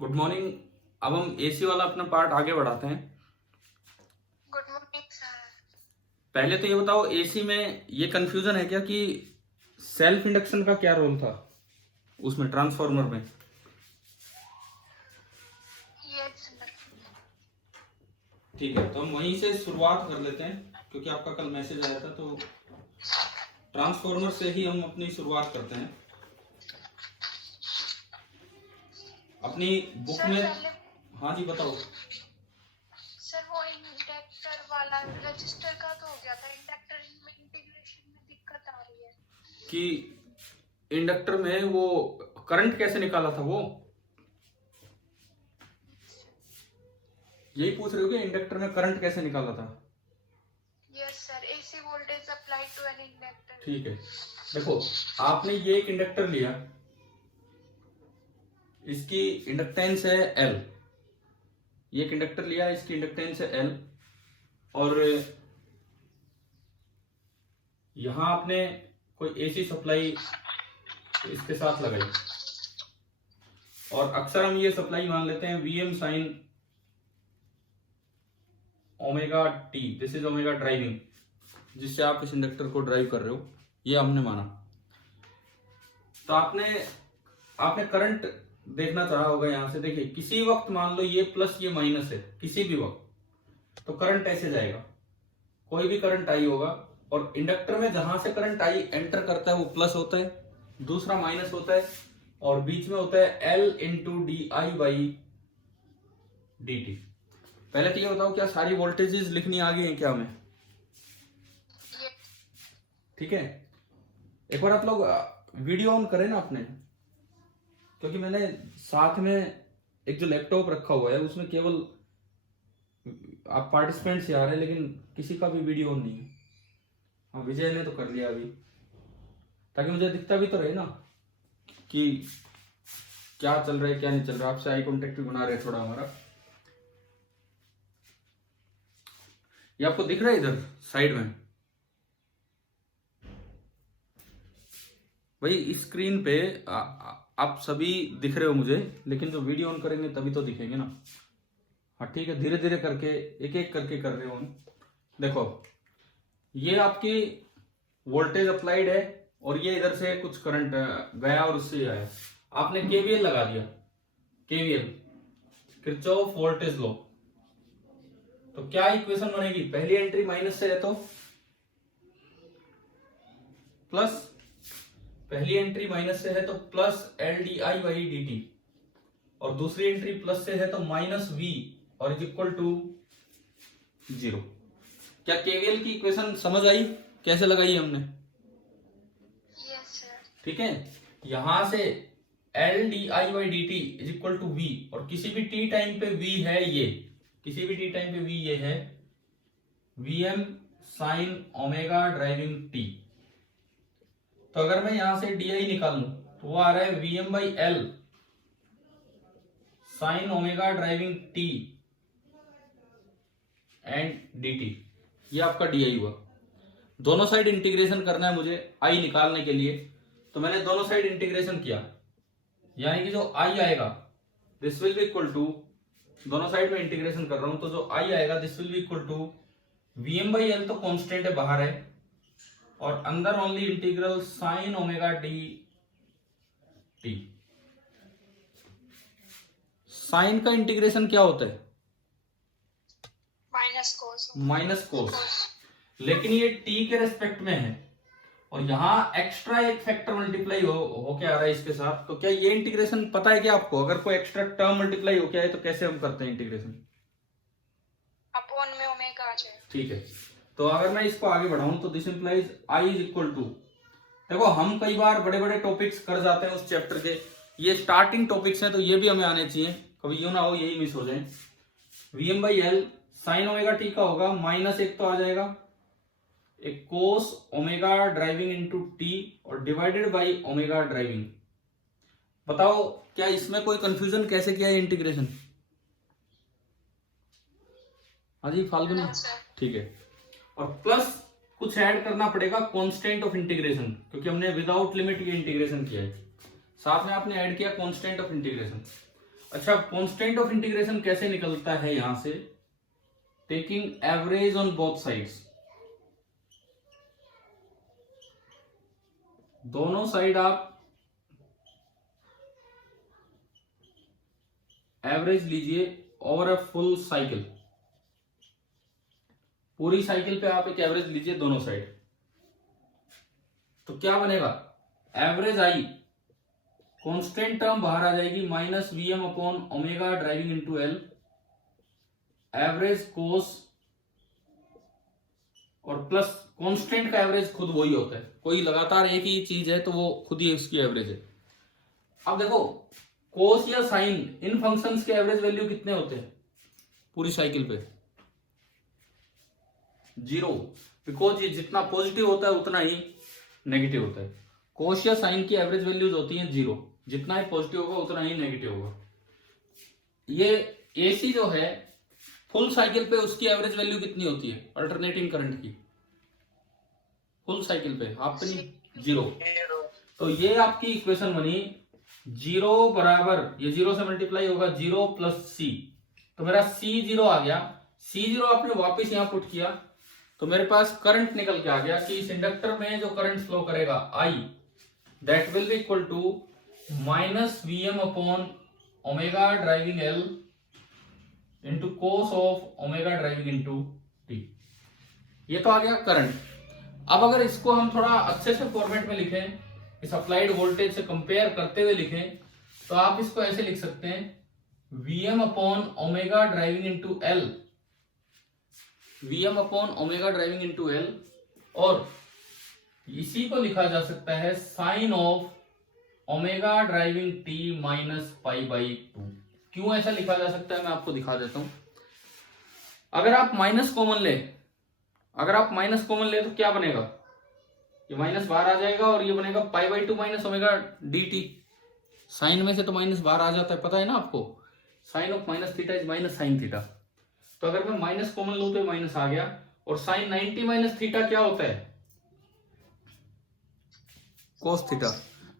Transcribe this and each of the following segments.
Good morning. अब हम AC वाला अपना पार्ट आगे बढ़ाते हैं। Good morning sir. पहले तो ये बताओ, एसी में ये कंफ्यूजन है क्या कि सेल्फ इंडक्शन का क्या रोल था उसमें, ट्रांसफार्मर में? Yes sir. ठीक है, तो हम वहीं से शुरुआत कर लेते हैं क्योंकि आपका कल मैसेज आया था, तो ट्रांसफार्मर से ही हम अपनी शुरुआत करते हैं। अपनी बुक सर में। पहले हाँ जी बताओ। सर वो इंडक्टर वाला रजिस्टर का तो हो गया था, इंडक्टर में इंटीग्रेशन में दिक्कत आ रही है कि इंडक्टर में वो करंट कैसे निकाला था, वो यही पूछ रहे हो कि इंडक्टर में करंट कैसे निकाला था? Yes sir. AC voltage apply to an inductor. ठीक है, देखो आपने ये एक इंडक्टर लिया, इसकी इंडक्टेंस है L। ये एक इंडक्टर लिया, इसकी इंडक्टेंस है L, और यहां आपने कोई एसी सप्लाई इसके साथ लगाई, और अक्सर हम ये सप्लाई मान लेते हैं Vm sine omega T, this is omega driving, जिससे आप इस इंडक्टर को ड्राइव कर रहे हो, ये हमने माना। तो आपने करंट देखना चाहा होगा। यहां से देखिए, किसी वक्त मान लो ये प्लस ये माइनस है, किसी भी वक्त, तो करंट ऐसे जाएगा, कोई भी करंट आई होगा, और इंडक्टर में जहां से करंट आई एंटर करता है वो प्लस होता है, दूसरा माइनस होता है, और बीच में होता है L into D I by D T. पहले तो ये बताओ, क्या सारी वोल्टेजेस लिखनी आ गई है क्या हमें? ठीक है, एक बार आप लोग वीडियो ऑन करें ना अपने, क्योंकि मैंने साथ में एक जो लैपटॉप रखा हुआ है उसमें केवल आप पार्टिसिपेंट्स आ रहे हैं, लेकिन किसी का भी वीडियो ऑन नहीं है। हाँ, विजय ने तो कर लिया अभी, ताकि मुझे दिखता भी तो रहे ना कि क्या चल रहा है क्या नहीं चल रहा। आपसे आई कांटेक्ट भी बना रहे हैं थोड़ा हमारा। ये आपको दिख रहा है इधर साइड में भाई, इस स्क्रीन पे आप सभी दिख रहे हो मुझे, लेकिन जो वीडियो ऑन करेंगे तभी तो दिखेंगे ना। हाँ ठीक है, धीरे धीरे करके एक एक करके कर रहे हो। देखो, ये आपकी वोल्टेज अप्लाइड है, और ये इधर से कुछ करंट गया और उससे आया। आपने केवीएल लगा दिया, केवीएल किरचॉफ वोल्टेज लॉ। तो क्या इक्वेशन बनेगी? पहली एंट्री माइनस से है तो प्लस, पहली एंट्री माइनस से है तो plus L D I by D T, और दूसरी एंट्री प्लस से है तो माइनस वी, और इज इक्वल टू 0। क्या केवीएल की इक्वेशन समझ आई कैसे लगाई हमने? Yes sir. ठीक है, यहां से L D I by D T is equal to V, और किसी भी टी टाइम पे वी है, ये किसी भी टी टाइम पे वी ये है Vm sine omega driving T. तो अगर मैं यहां से डी आई निकालूं तो वो आ रहा है Vm by L sine omega driving T and D T. ये आपका डी आई हुआ। दोनों साइड इंटीग्रेशन करना है मुझे आई निकालने के लिए, तो मैंने दोनों साइड इंटीग्रेशन किया, यानी कि जो आई आएगा this will be equal to, दोनों साइड में इंटीग्रेशन कर रहा हूं, तो जो आई आएगा this will be equal to Vm by L, तो कांस्टेंट है बाहर है, और अंदर only integral sine omega D T. Sine का इंटीग्रेशन क्या होता है? माइनस कोस। माइनस कोस, लेकिन ये टी के रेस्पेक्ट में है, और यहाँ एक्स्ट्रा एक फैक्टर मल्टीप्लाई हो क्या आ रहा है इसके साथ। तो क्या ये इंटीग्रेशन पता है क्या आपको? अगर कोई एक्स्ट्रा टर्म मल्टीप्लाई हो क्या है तो कैसे हम करते हैं इंटीग्रेशन? अपॉन में ओमेगा आ जाएगा। ठीक है, तो अगर मैं इसको आगे बढ़ाऊं तो this implies I is equal to, देखो हम कई बार बड़े बड़े टॉपिक्स कर जाते हैं उस चैप्टर के, ये स्टार्टिंग टॉपिक्स हैं तो ये भी हमें आने चाहिए, कभी यूं ना हो यही मिस हो जाए। Vm by L sine omega T का होगा माइनस एक, तो आ जाएगा एक कोस ओमेगा ड्राइविंग इंटू टी, और डिवाइडेड बाई ओमेगा ड्राइविंग। बताओ क्या इसमें कोई कंफ्यूजन कैसे किया है इंटीग्रेशन? हाँ जी फाल्गुनी, ठीक है। और प्लस कुछ ऐड करना पड़ेगा कांस्टेंट ऑफ इंटीग्रेशन, क्योंकि हमने विदाउट लिमिट ये इंटीग्रेशन किया है, साथ में आपने ऐड किया कांस्टेंट ऑफ इंटीग्रेशन। अच्छा, कांस्टेंट ऑफ इंटीग्रेशन कैसे निकलता है यहां से? Taking average on both sides, दोनों साइड आप एवरेज लीजिए ओवर अ फुल साइकिल, पूरी साइकिल पे आप एक एवरेज लीजिए दोनों साइड, तो क्या बनेगा? एवरेज आई, कांस्टेंट टर्म बाहर आ जाएगी, minus VM upon omega driving into L, average cos और प्लस कांस्टेंट का एवरेज खुद वही होता है, कोई लगातार एक ही चीज है तो वो खुद ही उसकी एवरेज है। अब देखो कोस या साइन, इन फंक्शंस के एवरेज वैल्यू कितने होते हैं पूरी साइकिल पे? 0, बिकॉज ये जितना पॉजिटिव होता है उतना ही नेगेटिव होता है। कोस या साइन की एवरेज वैल्यूज होती हैं 0, जितना ही पॉजिटिव होगा उतना ही नेगेटिव होगा। ये एसी जो है फुल साइकिल पे उसकी एवरेज वैल्यू कितनी होती है अल्टरनेटिंग करंट की? फुल साइकिल पे हाफ नहीं, 0। तो ये आपकी इक्वेशन बनी 0 बराबर, ये 0 से मल्टीप्लाई होगा 0 प्लस सी, तो मेरा C0 आ गया। C0 आपने वापस यहां पुट किया तो मेरे पास करंट निकल के आ गया कि इस इंडक्टर में जो करंट फ्लो करेगा I, that will be equal to minus VM upon omega driving L into cos of omega driving into T. ये तो आ गया करंट। अब अगर इसको हम थोड़ा अच्छे से फॉर्मेट में लिखें, इस अप्लाइड वोल्टेज से कंपेयर करते हुए लिखें, तो आप इसको ऐसे लिख सकते हैं Vm upon omega driving into L, Vm upon omega driving into L, और इसी को लिखा जा सकता है sine of omega driving T minus pi by 2। क्यों ऐसा लिखा जा सकता है मैं आपको दिखा देता हूं। अगर आप माइनस कॉमन ले, अगर आप माइनस कॉमन ले तो क्या बनेगा? ये माइनस बाहर आ जाएगा और ये बनेगा pi by 2 minus omega D T. Sine में से तो माइनस बाहर आ जाता है, पता है ना आपको, sine of minus theta is minus sine theta. तो अगर मैं माइनस कॉमन लूं तो माइनस आ गया, और साइन 90 माइनस थीटा क्या होता है? Cos theta.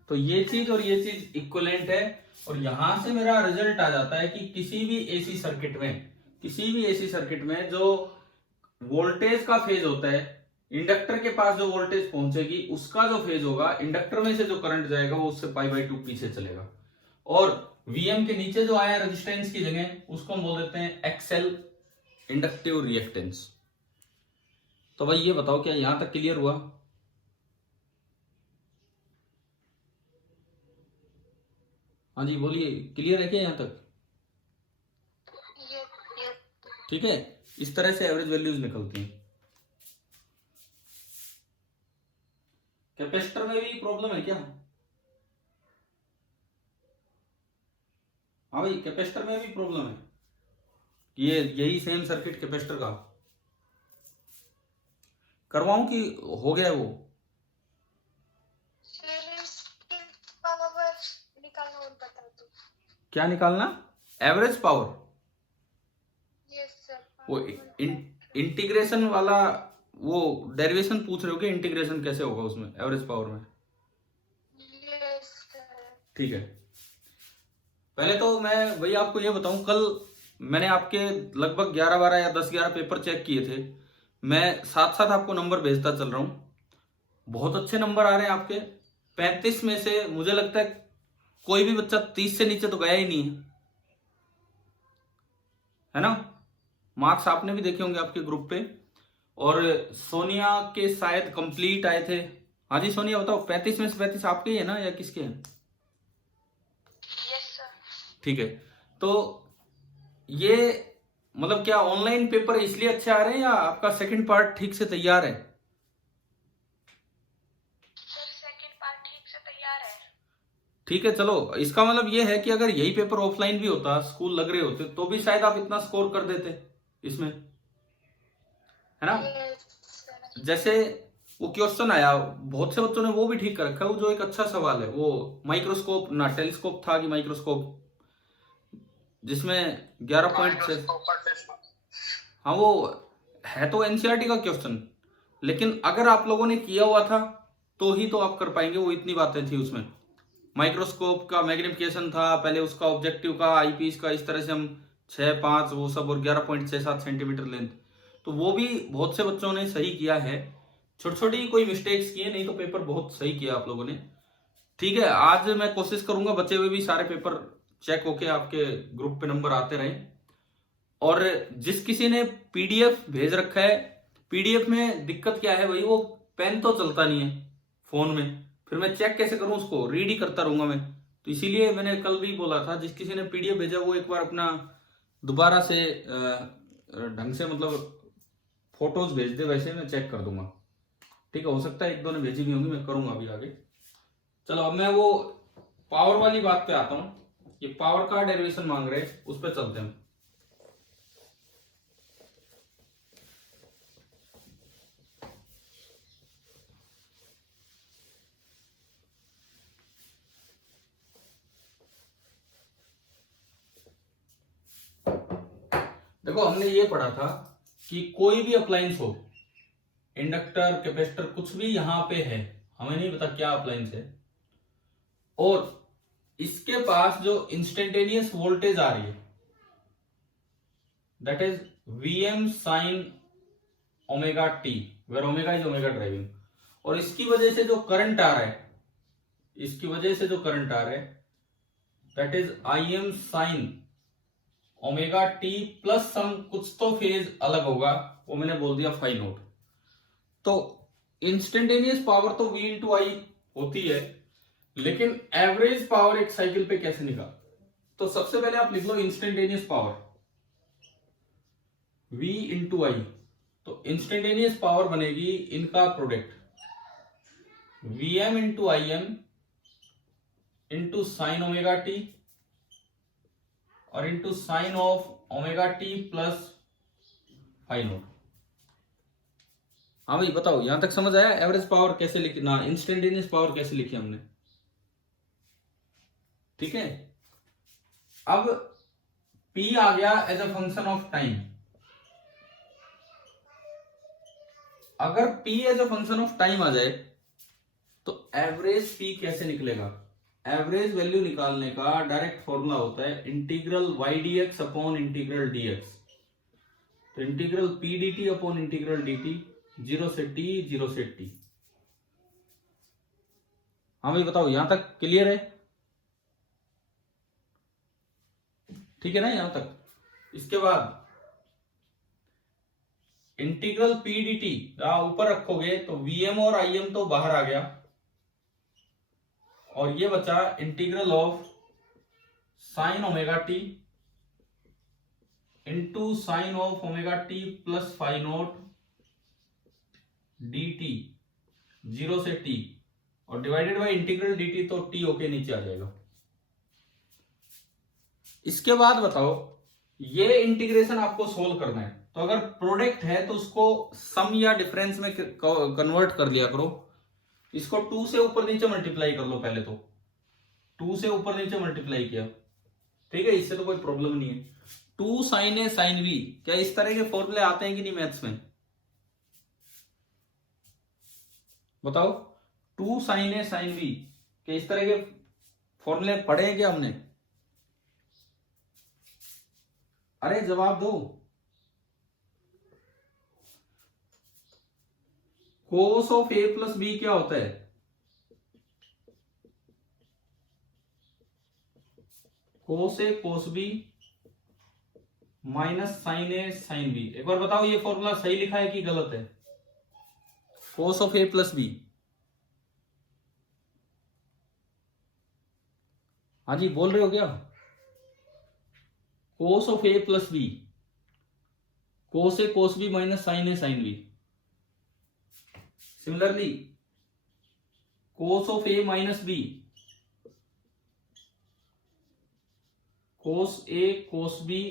तो ये चीज और ये चीज इक्विवेलेंट है, और यहां से मेरा रिजल्ट आ जाता है कि किसी भी एसी सर्किट में, किसी भी एसी सर्किट में जो वोल्टेज का फेज होता है, इंडक्टर के पास जो वोल्टेज पहुंचेगी उसका जो फेज होगा, इंडक्टर में से जो करंट जाएगा वो उससे पाई बाई 2 पीछे चलेगा, और वीएम के नीचे जो आया रेजिस्टेंस की जगह उसको हम बोल देते हैं एक्सएल, इंडक्टिव रिएक्टेंस। तो भाई ये बताओ क्या यहां तक क्लियर हुआ? हाँ जी बोलिए, क्लियर है क्या यहां तक? ठीक है, इस तरह से एवरेज वैल्यूज निकलती हैं। कैपेसिटर में भी प्रॉब्लम है क्या? हाँ भाई, कैपेसिटर में भी प्रॉब्लम है। ये यही सेम सर्किट कैपेसिटर का करवाऊं कि हो गया वो? पावर निकालना और बता दो। क्या निकालना? Average power. Yes sir. वो इंटीग्रेशन वाला वो डेरिवेशन पूछ रहे हो कि इंटीग्रेशन कैसे होगा उसमें एवरेज पावर में? Yes sir. ठीक है, पहले तो मैं वही आपको ये बताऊं, कल मैंने आपके लगभग 11-12 या 10-11 पेपर चेक किए थे। मैं साथ साथ आपको नंबर भेजता चल रहा हूं, बहुत अच्छे नंबर आ रहे हैं आपके। 35 में से मुझे लगता है कोई भी बच्चा 30 से नीचे तो गया ही नहीं है ना? मार्क्स आपने भी देखे होंगे आपके ग्रुप पे, और सोनिया के शायद कंप्लीट आए थे। हाँ जी सोनिया बताओ, 35 में से 35 आपके ही है ना या किसके हैं? Yes sir. ठीक है, तो ये मतलब क्या ऑनलाइन पेपर इसलिए अच्छे आ रहे हैं या आपका सेकंड पार्ट ठीक से तैयार है? सर सेकंड पार्ट ठीक से तैयार है। ठीक है, चलो इसका मतलब ये है कि अगर यही पेपर ऑफलाइन भी होता, स्कूल लग रहे होते, तो भी शायद आप इतना स्कोर कर देते इसमें, है ना? जैसे वो क्वेश्चन आया, बहुत से बच्चों ने वो भी ठीक कर रखा है, वो जो एक अच्छा सवाल है, वो माइक्रोस्कोप ना टेलीस्कोप था कि माइक्रोस्कोप, जिसमें 11 पॉइंट से, हाँ वो है तो एनसीईआरटी का क्वेश्चन, लेकिन अगर आप लोगों ने किया हुआ था तो ही तो आप कर पाएंगे, वो इतनी बातें थी उसमें। माइक्रोस्कोप का मैग्निफिकेशन था, पहले उसका ऑब्जेक्टिव का, आईपीस का, इस तरह से हम 6, 5 वो सब, और 11.67 सेंटीमीटर लेंथ, तो वो भी बहुत से बच्चों ने सही किया है। छोटी छोटी कोई मिस्टेक्स किए, नहीं तो पेपर बहुत सही किया आप लोगों ने। ठीक है, आज मैं कोशिश करूंगा बचे हुए भी सारे पेपर चेक होके आपके ग्रुप पे नंबर आते रहे। और जिस किसी ने पीडीएफ भेज रखा है, पीडीएफ में दिक्कत क्या है भाई, वो पेन तो चलता नहीं है फोन में, फिर मैं चेक कैसे करूं, उसको रीड ही करता रहूंगा मैं। तो इसीलिए मैंने कल भी बोला था, जिस किसी ने पीडीएफ भेजा वो एक बार अपना दोबारा से ढंग से मतलब फोटोज भेज दे, वैसे मैं चेक कर दूंगा। ठीक है, हो सकता है एक दो ने भेजी भी होंगी, मैं करूंगा अभी आगे। चलो अब मैं वो पावर वाली बात पे आता हूं। ये पावर का डेरिवेशन मांग रहे हैं, उस पर चलते हैं। देखो हमने ये पढ़ा था कि कोई भी अप्लायंस हो, इंडक्टर, कैपेसिटर, कुछ भी यहां पे है, हमें नहीं पता क्या अप्लायंस है, और इसके पास जो इंस्टेंटेनियस वोल्टेज आ रही है, that is Vm sine omega T, where omega is omega driving, और इसकी वजह से जो करंट आ रहा है, इसकी वजह से जो करंट आ रहा है, that is Im sine omega T plus some कुछ तो फेज अलग होगा, वो मैंने बोल दिया फाई नोट। तो इंस्टेंटेनियस पावर तो V इंटू आई होती है, लेकिन एवरेज पावर एक साइकिल पे कैसे निकाल, तो सबसे पहले आप लिख लो instantaneous power V into I. तो इंस्टेंटेनियस पावर बनेगी इनका product Vm into I M into sine omega T और into sine of omega T plus phi naught. हाँ भाई बताओ, यहां तक समझ आया? एवरेज पावर कैसे लिखी ना, इंस्टेंटेनियस पावर कैसे लिखी हमने? ठीक है, अब P आ गया as a function of time. अगर P as a function of time आ जाए तो एवरेज P कैसे निकलेगा? एवरेज वैल्यू निकालने का डायरेक्ट फॉर्मूला होता है integral y dx upon integral dx। तो integral P dt upon integral dt, 0 से t, 0 से t। हाँ भाई बताओ, यहां तक क्लियर है? ठीक है ना यहां तक? इसके बाद इंटीग्रल P dt ऊपर रखोगे तो Vm और Im तो बाहर आ गया, और ये बचा integral of sine omega T into sine of omega T plus phi naught D T, 0 से t, और डिवाइडेड बाय इंटीग्रल dt, तो t होके नीचे आ जाएगा। इसके बाद बताओ, ये इंटीग्रेशन आपको सोल्व करना है, तो अगर प्रोडक्ट है तो उसको सम या डिफरेंस में कन्वर्ट कर लिया करो। इसको 2 से ऊपर नीचे मल्टीप्लाई कर लो, पहले तो 2 से ऊपर नीचे मल्टीप्लाई किया, ठीक है, इससे तो कोई प्रॉब्लम नहीं है। 2 साइन ए साइन वी, क्या इस तरह के फॉर्मूले आते हैं कि नहीं मैथ्स में? बताओ, 2 साइन ए साइन वी, क्या इस तरह के फॉर्मूले पढ़े हैं क्या हमने? अरे जवाब दो। Cos of A plus B क्या होता है? Cos A cos B minus sine A sine B. एक बार बताओ ये फॉर्मूला सही लिखा है कि गलत है? Cos of A plus B, हाँ जी बोल रहे हो क्या? Cos of A plus B, cos A cos B minus sine A sine B. Similarly cos of A minus B, cos A cos B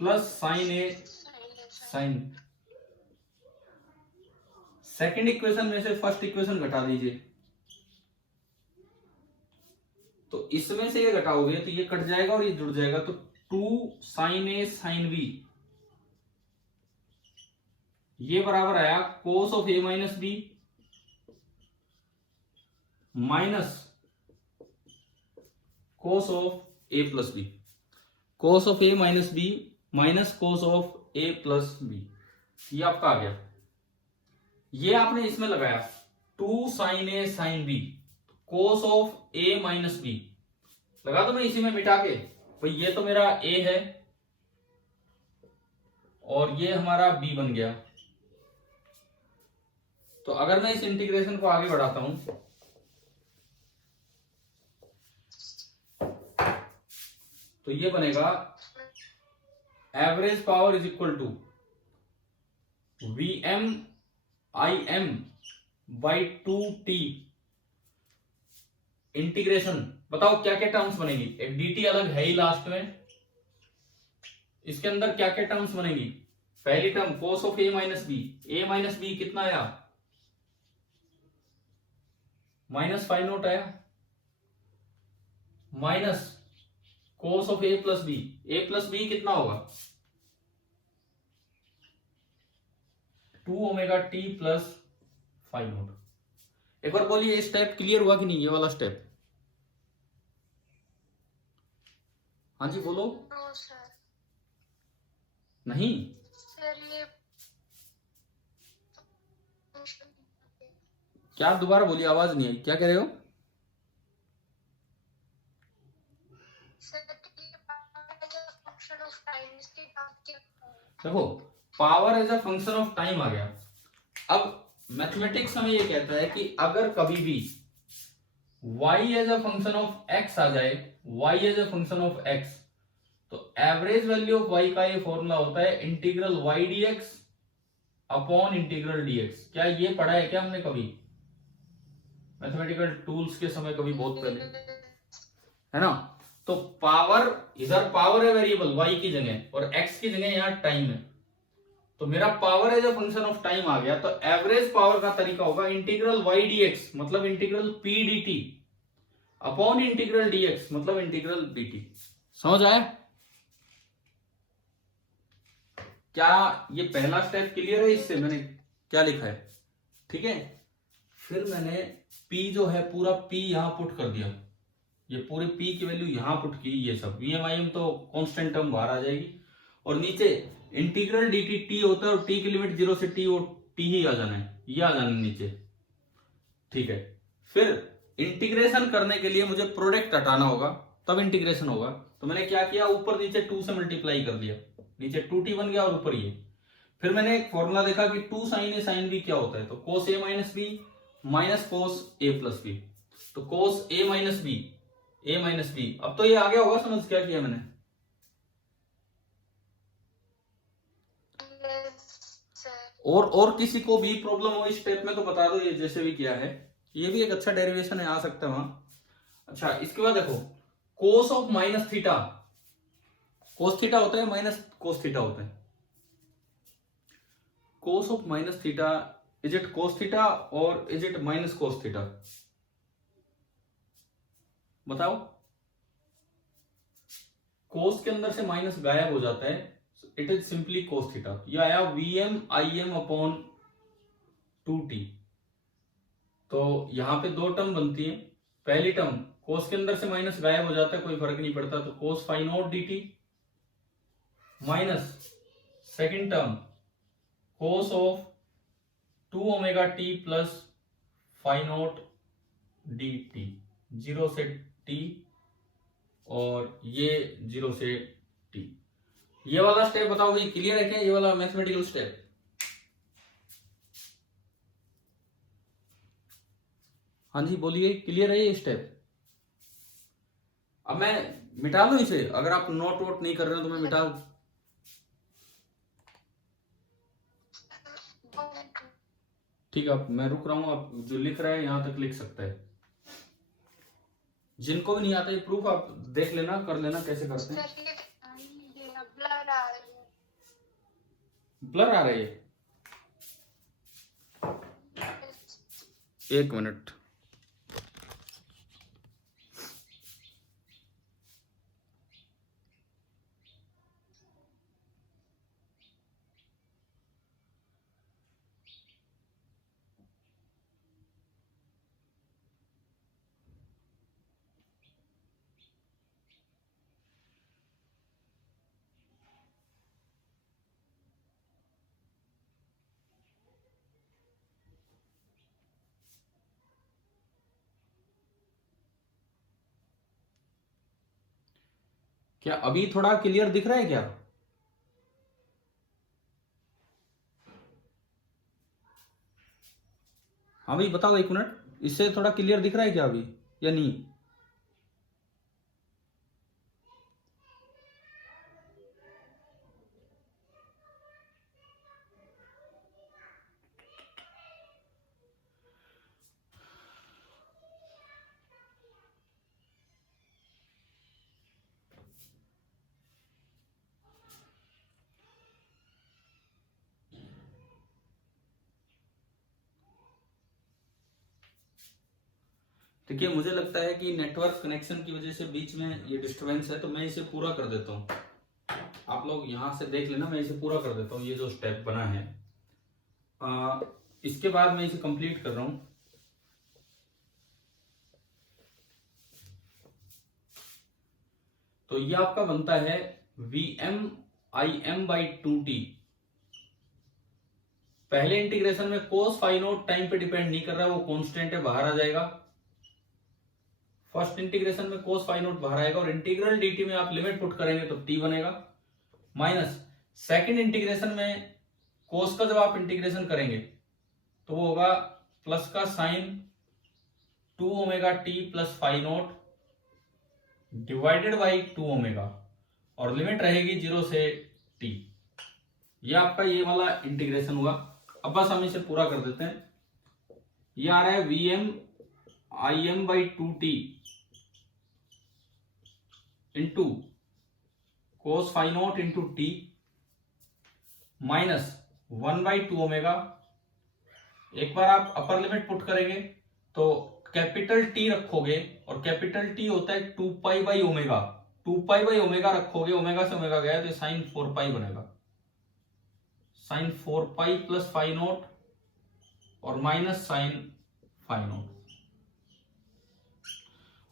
plus sine A sine. Second equation में से first equation घटा दीजिए, तो इसमें से ये घटाओगे तो ये कट जाएगा और ये जुड़ जाएगा, तो 2 साइन ए साइन बी, ये बराबर आया cos of A minus B minus cos of A plus B, cos of A minus B minus cos of A plus B, ये आपका आ गया। ये आपने इसमें लगाया 2 sine A sine B, cos of A minus B लगा दो मैं इसी में मिटा के, तो ये तो मेरा ए है और ये हमारा बी बन गया। तो अगर मैं इस इंटीग्रेशन को आगे बढ़ाता हूं तो ये बनेगा average power is equal to V M I M by 2t integration. बताओ क्या क्या टर्म्स बनेगी, एक dt अलग है ही लास्ट में, इसके अंदर क्या क्या टर्म्स बनेगी। पहली term cos of A minus B, A minus B कितना आया -φ0 आया, minus cos of A plus B, A plus B कितना होगा 2 ओमेगा टी प्लस φ0। एक बार बोलिए स्टेप क्लियर हुआ कि नहीं, ये वाला स्टेप। हाँ जी बोलो। No sir. नहीं सर ये क्या, आप दोबारा बोलिए, आवाज नहीं आई, क्या कह रहे हो। फंक्शन ऑफ टाइम, इसके बाद क्या? देखो power as a function of time आ गया। अब मैथमेटिक्स हमें ये कहता है कि अगर कभी भी y as a function of x आ जाए, y as a function of x, तो एवरेज वैल्यू ऑफ y का ये फॉर्मूला होता है integral y dx upon integral dx। क्या ये पढ़ा है क्या हमने कभी मैथमेटिकल टूल्स के समय, कभी बहुत पहले, है ना। तो पावर, इधर पावर है वेरिएबल y की जगह और x की जगह यहां टाइम है, तो मेरा power as a function of time आ गया। तो एवरेज पावर का तरीका होगा इंटीग्रल y dx मतलब integral p dt upon integral dx मतलब इंटीग्रल dt। समझ आया क्या, ये पहला स्टेप क्लियर है, इससे मैंने क्या लिखा है, ठीक है। फिर मैंने p जो है पूरा p यहां पुट कर दिया, ये पूरे p की वैल्यू यहां पुट की, ये सब vm तो कांस्टेंट टर्म बाहर आ जाएगी, और नीचे इंटीग्रल dt t होता है और t की लिमिट 0 से t, वो t ही आ जाना है, ये आ जाना है नीचे, ठीक है। फिर इंटीग्रेशन करने के लिए मुझे प्रोडक्ट हटाना होगा, तब इंटीग्रेशन होगा। तो मैंने क्या किया, ऊपर नीचे 2 से मल्टीप्लाई कर दिया, नीचे 2t बन गया और ऊपर ये। फिर मैंने एक फॉर्मूला देखा कि 2 साइन ए साइन बी क्या होता है, तो कोस ए माइनस बी माइनस कोस ए प्लस बी, तो कोस ए minus B, A minus B. अब तो ये आ गया होगा समझ, क्या किया मैंने। और किसी को भी प्रॉब्लम हो इस स्टेप में तो बता दो, ये जैसे भी किया है, ये भी एक अच्छा डेरिवेशन है, आ सकता है वहां। अच्छा इसके बाद देखो cos of minus theta, cos theta होता है माइनस कोस थीटा होता है, cos of minus theta is it cos theta और is it minus cos theta, बताओ। कोस के अंदर से माइनस गायब हो जाता है, it is simply cos theta. ये आया VM I am upon 2t। तो यहां पे दो टर्म बनती है, पहली टर्म कोस के अंदर से माइनस गायब हो जाता है, कोई फर्क नहीं पड़ता, तो cos phi naught dt minus second term cos of 2 omega T plus phi naught dt, 0 से t और ये 0 से t। ये वाला स्टेप बताओ भाई, क्लियर है क्या ये वाला मैथमेटिकल स्टेप। हाँ जी बोलिए, क्लियर है ये स्टेप। अब मैं मिटा लूं इसे, अगर आप नोट वोट नहीं कर रहे हो तो मैं मिटा लूं। ठीक है, मैं रुक रहा हूं, आप जो लिख रहे हैं यहां तक लिख सकते हैं। जिनको भी नहीं आता ये प्रूफ आप देख लेना, कर लेना कैसे करते हैं। ब्लर आ रही है, एक मिनट। क्या अभी थोड़ा क्लियर दिख रहा है क्या? हाँ भाई बताओ, एक मिनट, इससे थोड़ा क्लियर दिख रहा है क्या अभी या नहीं? देखिए, मुझे लगता है कि नेटवर्क कनेक्शन की वजह से बीच में ये डिस्टरबेंस है, तो मैं इसे पूरा कर देता हूँ। आप लोग यहां से देख लेना, मैं इसे पूरा कर देता हूँ। ये जो स्टेप बना है, इसके बाद मैं इसे कंप्लीट कर रहा हूं। तो ये आपका बनता है Vm Im/2t। पहले इंटीग्रेशन में cos फाई नोट टाइम पे डिपेंड नहीं कर रहा, वो कांस्टेंट है, बाहर आ जाएगा। फर्स्ट इंटीग्रेशन में cos फाई नोट बाहर आएगा और इंटीग्रल dt में आप लिमिट पुट करेंगे तो t बनेगा, माइनस सेकंड इंटीग्रेशन में cos का जब आप इंटीग्रेशन करेंगे तो वो होगा प्लस का sine 2 omega T plus phi naught divided by 2 omega, और लिमिट रहेगी 0 से t। ये आपका ये वाला इंटीग्रेशन हुआ। अब बस हम इसे पूरा कर देते हैं। ये आ रहा है Vm Im/2t into cos phi naught into T minus 1/2 omega. एक बार आप अपर लिमिट पुट करेंगे तो कैपिटल टी रखोगे, और कैपिटल टी होता है 2 pi by omega. 2 pi by omega रखोगे, ओमेगा से ओमेगा गया तो साइन 4 पाई बनेगा, sine 4 pi plus phi naught और माइनस साइन फाई नोट।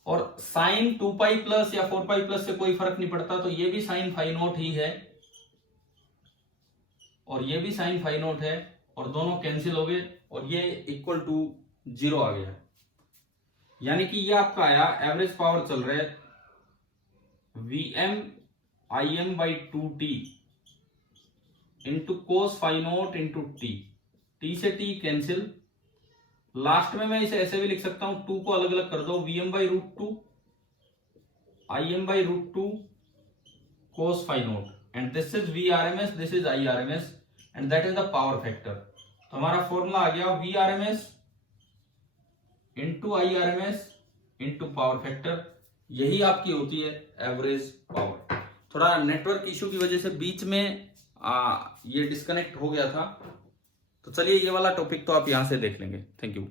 और साइन 2 पाई प्लस या 4 पाई प्लस से कोई फर्क नहीं पड़ता, तो ये भी साइन फाई नोट ही है और ये भी साइन फाई नोट है, और दोनों कैंसिल हो गए और ये इक्वल टू 0 आ गया। यानी कि ये आपका आया, एवरेज पावर चल रहा है Vm Im/2t into cos phi naught into T से टी कैंसिल। लास्ट में मैं इसे ऐसे भी लिख सकता हूं, 2 को अलग अलग कर दो, Vm/√2 Im/√2 cos phi naught, and this is Vrms, this is Irms, and that is the power factor। तो हमारा फॉर्मूला आ गया Vrms into Irms into power factor. यही आपकी होती है एवरेज पावर। थोड़ा नेटवर्क इशू की वजह से बीच में ये डिस्कनेक्ट हो गया था। तो चलिए, ये वाला टॉपिक तो आप यहां से देख लेंगे। Thank you.